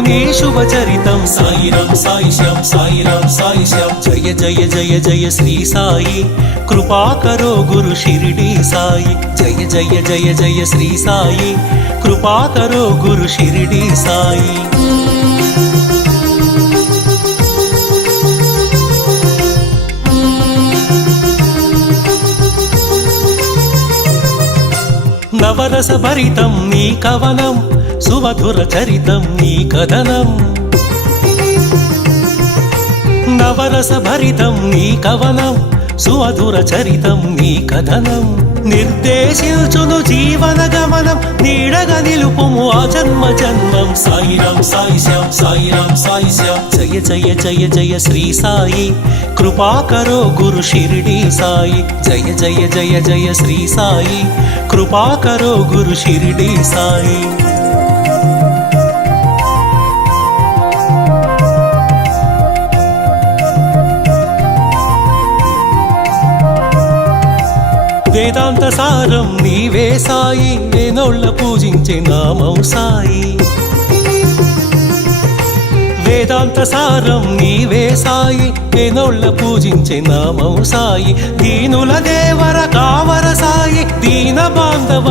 నీ శుభచరితం సాయిరాం సాయి శ్యాం సాయిరాం సాయి శ్యాం జయ జయ జయ జయ శ్రీ సాయి. కృపాకరో గురు షిరిడి సాయి. జయ జయ జయ జయ శ్రీ సాయి. కృపాకరో గురు షిరిడి సాయి. నవరస భరితం నీ కవనం. సుమధుర చరితం నీ కథనం. నవరస భరితం నీ కవనం. సుమధుర చరితం నీ కథనం. నిర్దేశించును జీవన గమనం. నీడగా నిలుపుము ఆ జన్మ జన్మం. సాయిరాం సాయి శ్యాం సాయిరాం సాయి శ్యాం జయ జయ జయ జయ శ్రీ సాయి. కృపాకరో గురు షిరిడి సాయి. జయ జయ జయ జయ శ్రీ సాయి. కృపాకరో గురు షిరిడి సాయి. వేదాంత సారం నీవే సాయి నేనోళ్ళ పూజించే నామం సాయి. వేదాంత సారం నీవే సాయి నేనోళ్ళ పూజించే నామం సాయి. దీనుల దేవర కావర సాయి దీన బాంధవ